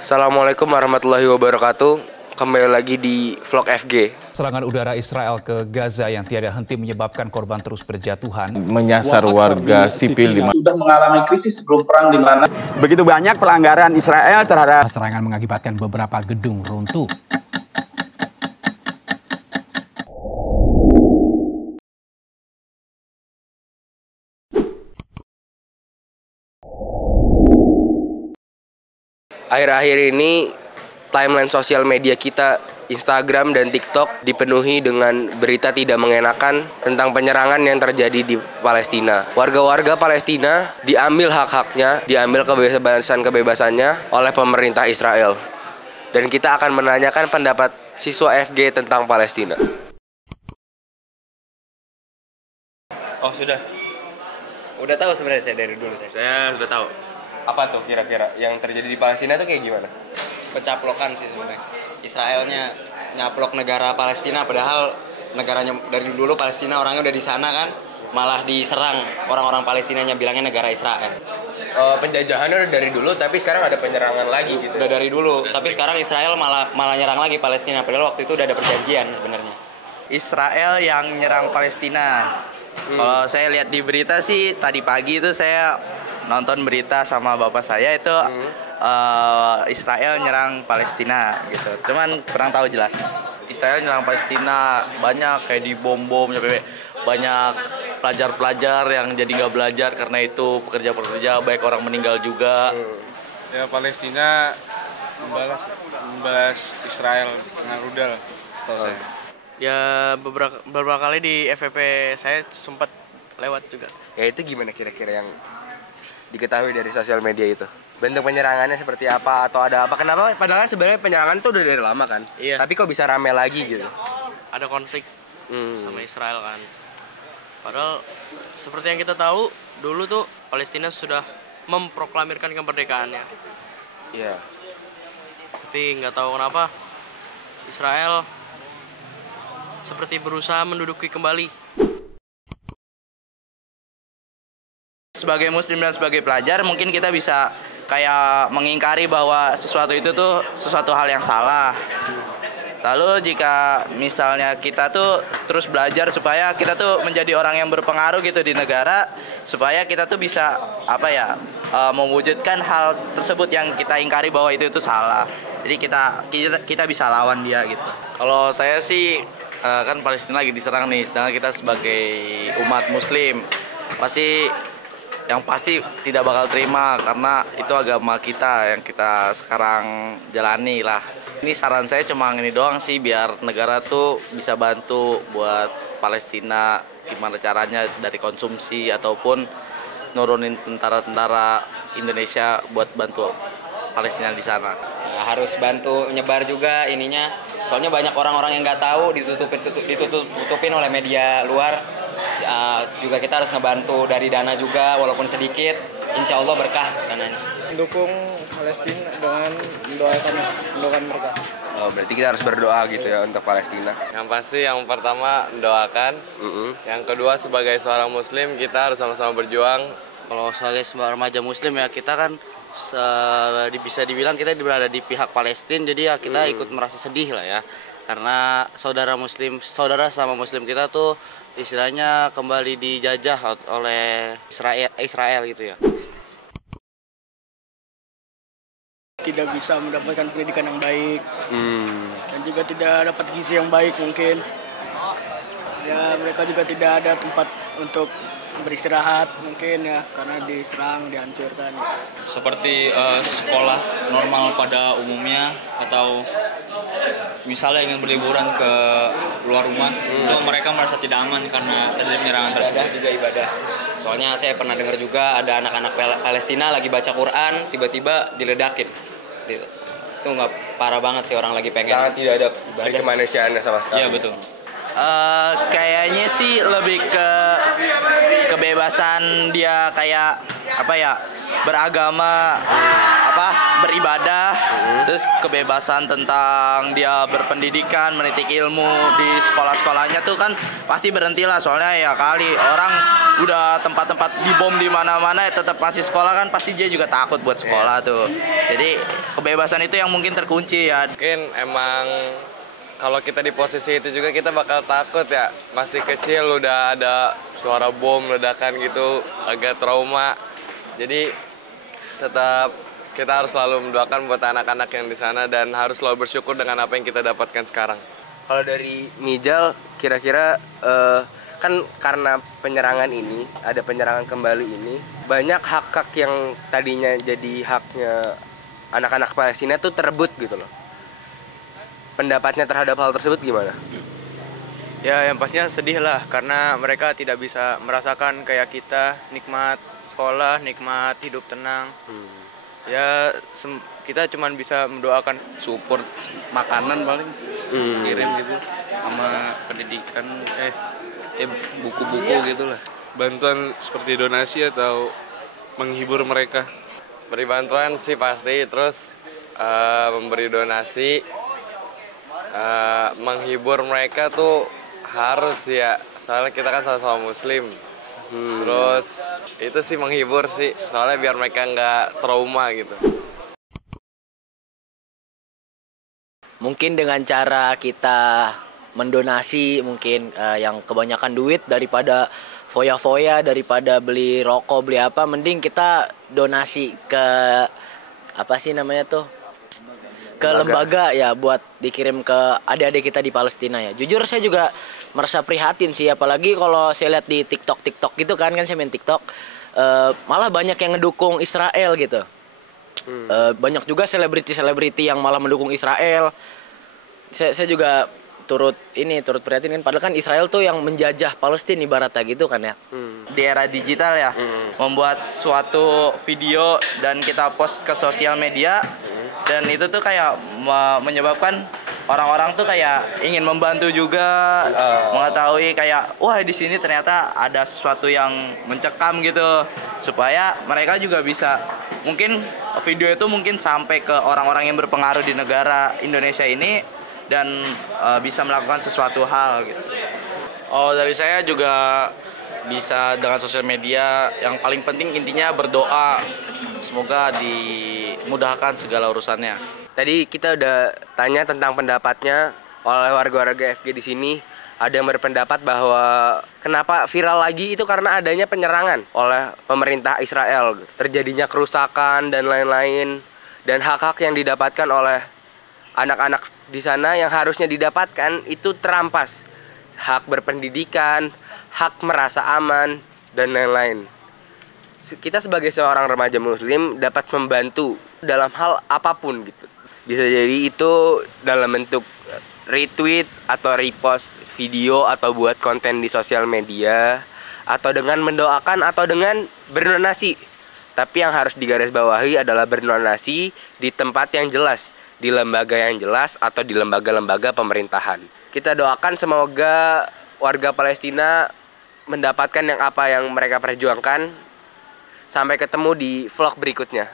Assalamualaikum warahmatullahi wabarakatuh. Kembali lagi di vlog FG. Serangan udara Israel ke Gaza yang tiada henti menyebabkan korban terus berjatuhan. Menyasar warga sipil sudah mengalami krisis sebelum perang, di mana begitu banyak pelanggaran Israel terhadap serangan mengakibatkan beberapa gedung runtuh. Akhir-akhir ini timeline sosial media kita, Instagram dan TikTok dipenuhi dengan berita tidak mengenakan tentang penyerangan yang terjadi di Palestina. Warga-warga Palestina diambil hak-haknya, diambil kebebasannya oleh pemerintah Israel. Dan kita akan menanyakan pendapat siswa FG tentang Palestina. Oh sudah. Udah tahu sebenarnya saya dari dulu saya sudah tahu. Apa tuh kira-kira yang terjadi di Palestina tuh kayak gimana? Pencaplokan sih sebenarnya. Israelnya nyaplok negara Palestina, padahal negaranya dari dulu Palestina orangnya udah di sana kan, malah diserang orang-orang Palestinanya bilangnya negara Israel. Penjajahannya udah dari dulu, tapi sekarang ada penyerangan lagi gitu. Udah dari dulu, tapi sekarang Israel malah nyerang lagi Palestina, padahal waktu itu udah ada perjanjian sebenarnya. Israel yang nyerang Palestina. Kalau saya lihat di berita sih tadi pagi itu saya nonton berita sama bapak saya itu Israel nyerang Palestina gitu. Cuman kurang tahu jelas. Israel nyerang Palestina banyak kayak dibom-bom, banyak pelajar-pelajar yang jadi nggak belajar karena itu, pekerja-pekerja baik orang meninggal juga. Ya Palestina membalas Israel dengan rudal, setahu saya. Ya beberapa kali di FVP saya sempat lewat juga. Ya itu gimana kira-kira yang diketahui dari sosial media itu? Bentuk penyerangannya seperti apa atau ada apa? Kenapa? Padahal sebenarnya penyerangan itu udah dari lama kan? Iya. Tapi kok bisa rame lagi gitu? Ada konflik sama Israel kan. Padahal seperti yang kita tahu, dulu tuh Palestina sudah memproklamirkan kemerdekaannya. Iya. Tapi nggak tahu kenapa Israel seperti berusaha menduduki kembali. Sebagai muslim dan sebagai pelajar mungkin kita bisa kayak mengingkari bahwa sesuatu itu tuh sesuatu hal yang salah. Lalu jika misalnya kita tuh terus belajar supaya kita tuh menjadi orang yang berpengaruh gitu di negara, supaya kita tuh bisa mewujudkan hal tersebut yang kita ingkari bahwa itu salah. Jadi kita bisa lawan dia gitu. Kalau saya sih kan Palestina lagi diserang nih, sedangkan kita sebagai umat muslim yang pasti tidak bakal terima karena itu agama kita yang kita sekarang jalani lah. Ini saran saya cuma ini doang sih, biar negara tuh bisa bantu buat Palestina gimana caranya dari konsumsi ataupun nurunin tentara-tententara Indonesia buat bantu Palestina di sana. Nah, harus bantu nyebar juga ininya. Soalnya banyak orang-orang yang nggak tahu, ditutupin oleh media luar. Juga kita harus ngebantu dari dana juga walaupun sedikit, insya Allah berkah dananya. Mendukung Palestina dengan mendoakan mereka. Oh, berarti kita harus berdoa gitu ya untuk Palestina. Yang pasti yang pertama mendoakan, yang kedua sebagai seorang muslim kita harus sama-sama berjuang. Kalau sebagai remaja muslim ya kita kan bisa dibilang kita berada di pihak Palestina, jadi ya kita ikut merasa sedih lah ya. Karena saudara sama muslim kita tuh istilahnya kembali dijajah oleh Israel gitu ya. Tidak bisa mendapatkan pendidikan yang baik dan juga tidak dapat gizi yang baik mungkin. Ya mereka juga tidak ada tempat untuk beristirahat mungkin ya karena diserang, dihancurkan. Seperti sekolah normal pada umumnya atau misalnya ingin berliburan ke luar rumah, itu mereka merasa tidak aman karena terjadi penyerangan tersebut. Juga ibadah. Soalnya saya pernah dengar juga ada anak-anak Palestina lagi baca Quran, tiba-tiba diledakin. Itu nggak parah banget sih, orang lagi pengen. Sangat tidak ada kemanusiaannya sama sekali. Iya betul. Kayaknya sih lebih ke kebebasan dia kayak beragama, beribadah, Terus kebebasan tentang dia berpendidikan, menitik ilmu di sekolah-sekolahnya tuh kan pasti berhentilah, soalnya ya kali orang udah tempat-tempat dibom di mana-mana ya tetap masih sekolah kan, pasti dia juga takut buat sekolah tuh. Jadi kebebasan itu yang mungkin terkunci ya. Mungkin emang kalau kita di posisi itu juga kita bakal takut ya. Masih kecil udah ada suara bom, ledakan gitu, agak trauma. Jadi tetap kita harus selalu mendoakan buat anak-anak yang di sana dan harus selalu bersyukur dengan apa yang kita dapatkan sekarang. Kalau dari Mijal, kira-kira kan karena penyerangan ini, ada penyerangan kembali ini, banyak hak-hak yang tadinya jadi haknya anak-anak Palestina tuh terebut gitu loh. Pendapatnya terhadap hal tersebut gimana? Ya, yang pastinya sedih lah, karena mereka tidak bisa merasakan kayak kita, nikmat sekolah, nikmat hidup tenang. Ya, kita cuma bisa mendoakan. Support makanan paling, kirim gitu, sama pendidikan, buku-buku gitulah. Bantuan seperti donasi atau menghibur mereka. Beri bantuan sih pasti, terus memberi donasi, menghibur mereka tuh harus ya, soalnya kita kan sama-sama muslim. Terus itu sih menghibur sih, soalnya biar mereka nggak trauma gitu. Mungkin dengan cara kita mendonasi mungkin yang kebanyakan duit daripada foya-foya, daripada beli rokok, beli apa, mending kita donasi ke apa sih namanya tuh? Ke lembaga ya, buat dikirim ke adik-adik kita di Palestina ya. Jujur saya juga merasa prihatin sih, apalagi kalau saya lihat di TikTok gitu kan saya main TikTok, malah banyak yang ngedukung Israel gitu. Banyak juga selebriti yang malah mendukung Israel. Saya juga turut prihatin kan, padahal kan Israel tuh yang menjajah Palestina ibaratnya gitu kan ya. Di era digital ya, membuat suatu video dan kita post ke sosial media, dan itu tuh kayak menyebabkan orang-orang tuh kayak ingin membantu juga, mengetahui kayak wah di sini ternyata ada sesuatu yang mencekam gitu, supaya mereka juga bisa, mungkin video itu mungkin sampai ke orang-orang yang berpengaruh di negara Indonesia ini dan bisa melakukan sesuatu hal gitu. Oh, dari saya juga bisa dengan sosial media, yang paling penting intinya berdoa, semoga dimudahkan segala urusannya. Tadi kita udah tanya tentang pendapatnya oleh warga-warga FG di sini. Ada yang berpendapat bahwa kenapa viral lagi itu karena adanya penyerangan oleh pemerintah Israel, terjadinya kerusakan dan lain-lain, dan hak-hak yang didapatkan oleh anak-anak di sana yang harusnya didapatkan itu terampas. Hak berpendidikan, hak merasa aman, dan lain-lain. Kita sebagai seorang remaja muslim dapat membantu dalam hal apapun gitu. Bisa jadi itu dalam bentuk retweet atau repost video atau buat konten di sosial media, atau dengan mendoakan atau dengan berdonasi. Tapi yang harus digarisbawahi adalah berdonasi di tempat yang jelas, di lembaga yang jelas atau di lembaga-lembaga pemerintahan. Kita doakan semoga warga Palestina mendapatkan yang apa yang mereka perjuangkan. Sampai ketemu di vlog berikutnya.